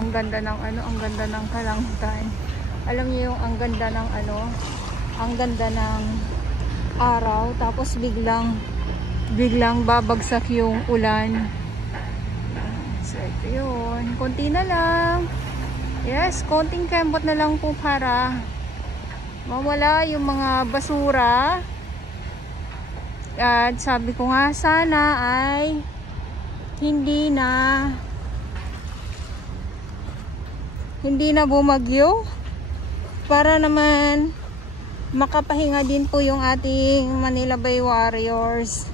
ang ganda ng ano, ang ganda ng kalangitan. Alam niyo yung ang ganda ng ano, ang ganda ng araw, tapos biglang babagsak yung ulan. So ito yun, konti na lang. Yes, konting kembot na lang po para mawala yung mga basura. At sabi ko nga, sana ay hindi na bumagyo, para naman makapahinga din po yung ating Manila Bay Warriors.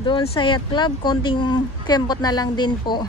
Doon sa yacht club, konting kembot na lang din po.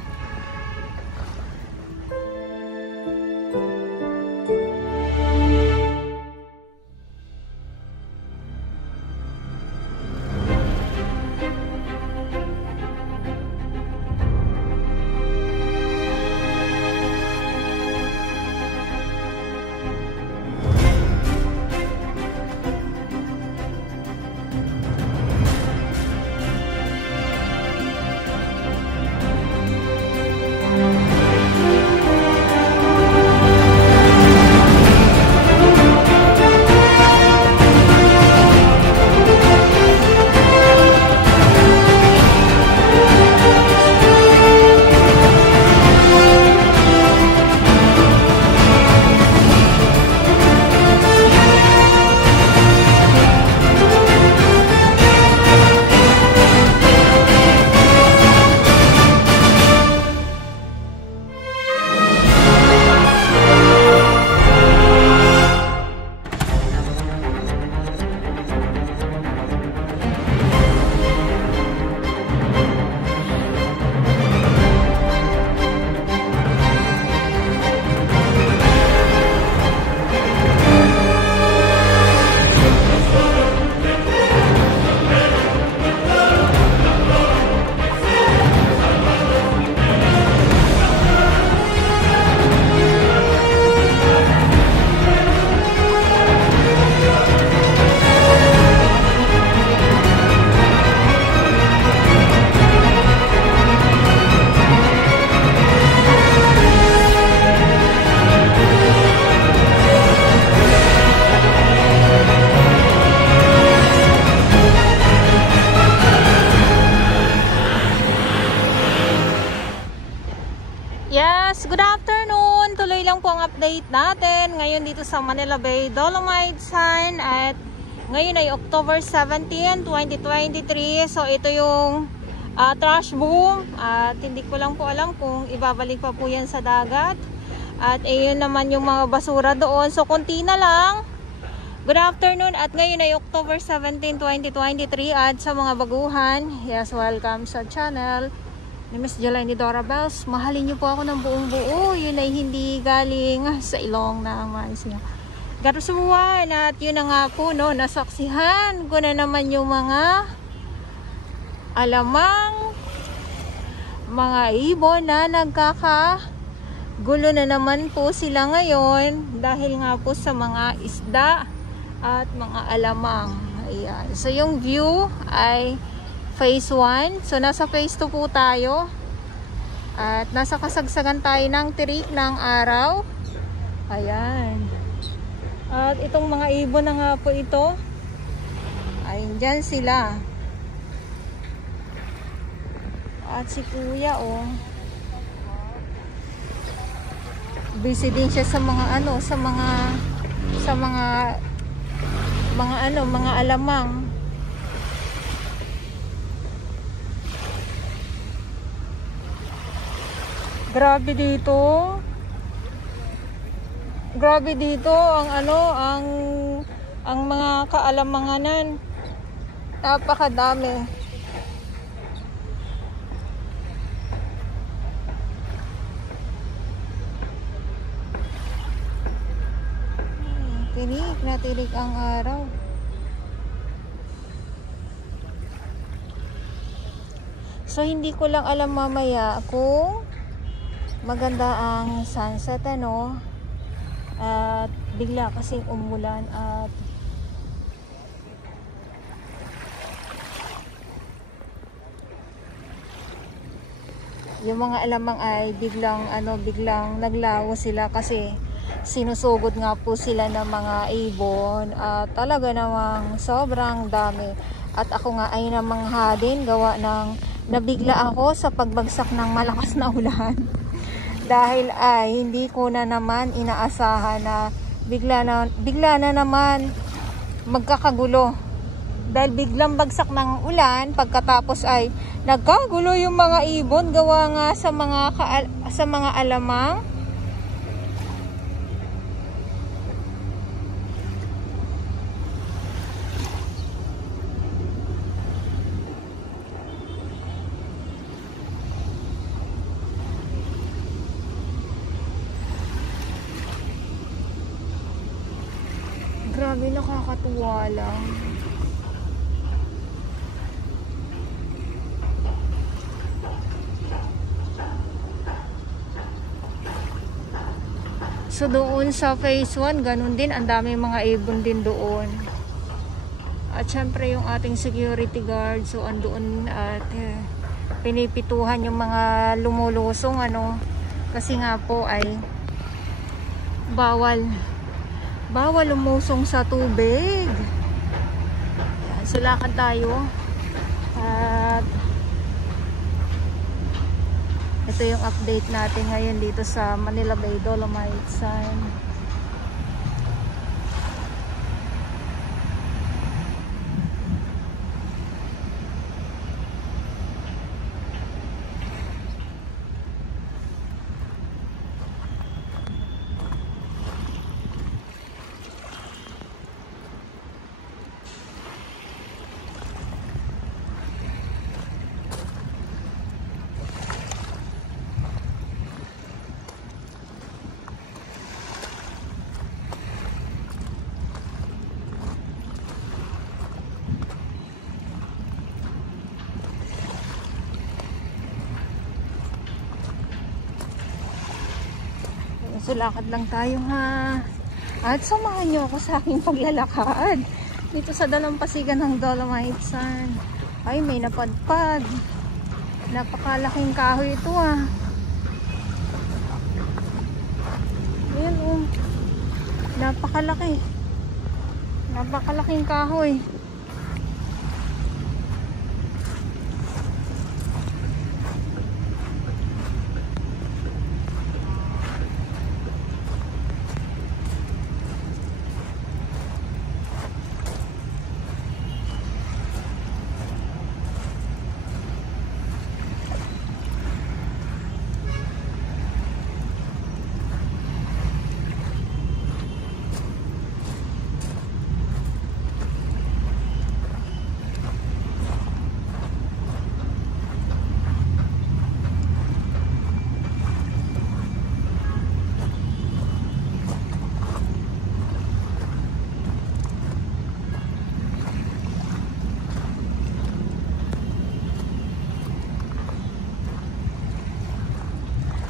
Yes, good afternoon. Tuloy lang po ang update natin ngayon dito sa Manila Bay Dolomite Sign, at ngayon ay October 17, 2023. So ito yung trash boom, at hindi ko lang po alam kung ibabalik pa po yan sa dagat. At ayun naman yung mga basura doon. So konti na lang. Good afternoon, at ngayon ay October 17, 2023. At sa mga baguhan, yes, welcome sa channel ni Miss Jelani Dora Bells. Mahalin niyo po ako ng buong buo. Yun ay hindi galing sa ilong naman siya. Garasuan, at yun na nga po, no, nasaksihan ko na naman yung mga alamang mga ibon na nagkakagulo na naman po sila ngayon dahil nga po sa mga isda at mga alamang. Ayan. So yung view ay phase 1. So nasa phase 2 po tayo. At nasa kasagsagan tayo ng tirik ng araw. Ayan. At itong mga ibon na nga po ito, ay dyan sila. At si kuya, oh, busy din siya sa mga ano, sa mga alamang. Grabe dito. Grabe dito ang ano, ang mga kaalamanganan. Napakadami. Tinig na tinig ang araw. So hindi ko lang alam mamaya kung maganda ang sunset, ano, at bigla kasing umulan at Yung mga alamang ay biglang naglaho sila kasi sinusugod nga po sila ng mga ibon at talaga namang sobrang dami. At ako nga ay namangha din gawa ng nabigla ako sa pagbagsak ng malakas na ulan. Dahil ay hindi ko na naman inaasahan na bigla na naman magkakagulo. Dahil biglang bagsak ng ulan, pagkatapos ay nagkagulo yung mga ibon gawa nga sa mga alamang. Grabe, nakakatuwa lang. So doon sa phase 1, ganun din, ang dami mga ibon din doon. At syempre yung ating security guard, so andoon at pinipituhan yung mga lumulusong kasi nga po ay bawal lumusong sa tubig. Yan, sulakad tayo. At ito yung update natin ngayon dito sa Manila Bay Dolomite Sign. Sulakad lang tayo ha. At samahan nyo ako sa aking paglalakad dito sa dalampasigan ng Dolomite Sign. Ay, may napadpad. Napakalaking kahoy ito ah. Ayan oh. Napakalaking kahoy.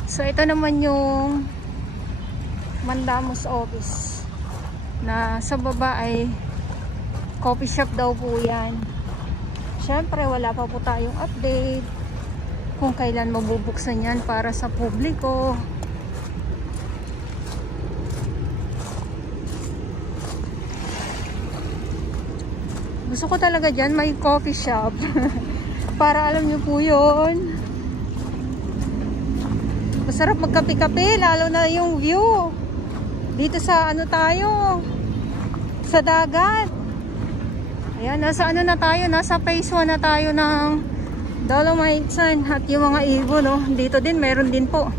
So ito naman yung Mandamus office na sa baba ay coffee shop daw po yan. Syempre wala pa po tayong update kung kailan mabubuksan yan para sa publiko. Gusto ko talaga dyan may coffee shop para alam nyo po yun, masarap magkape-kape, lalo na yung view dito sa tayo sa dagat. Ayan, nasa na tayo, nasa phase 1 na tayo ng Dolomite Sign. At yung mga ibon dito din meron din po,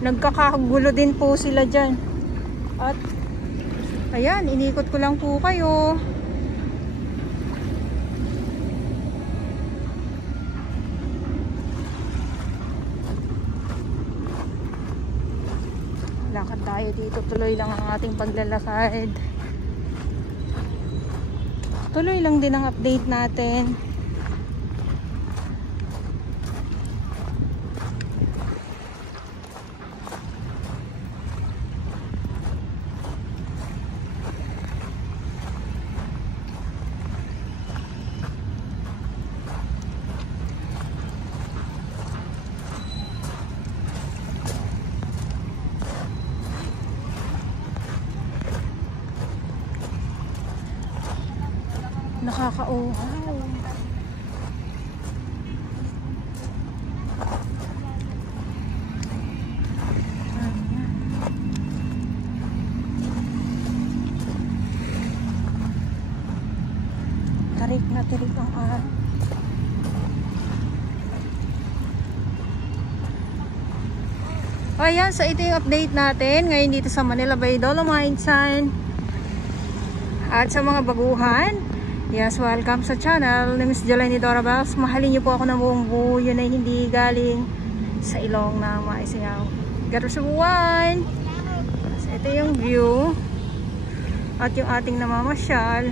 nagkakagulo din po sila dyan. At ayan, inikot ko lang po kayo. Lakad tayo dito, tuloy lang ang ating paglalakad. Tuloy lang din ang update natin. Nakakauhaw. Tarik na tarik ang araw. Ayan, so ito yung update natin ngayon dito sa Manila Bay Dolomite Sign. At sa mga baguhan, yes, welcome sa channel ni Miss Jeleny Dorabels. Mahalin niyo po ako ng buong buo, yun ay hindi galing sa ilong na maisingaw. Gato sa buwan. So ito yung view at yung ating namamasyal.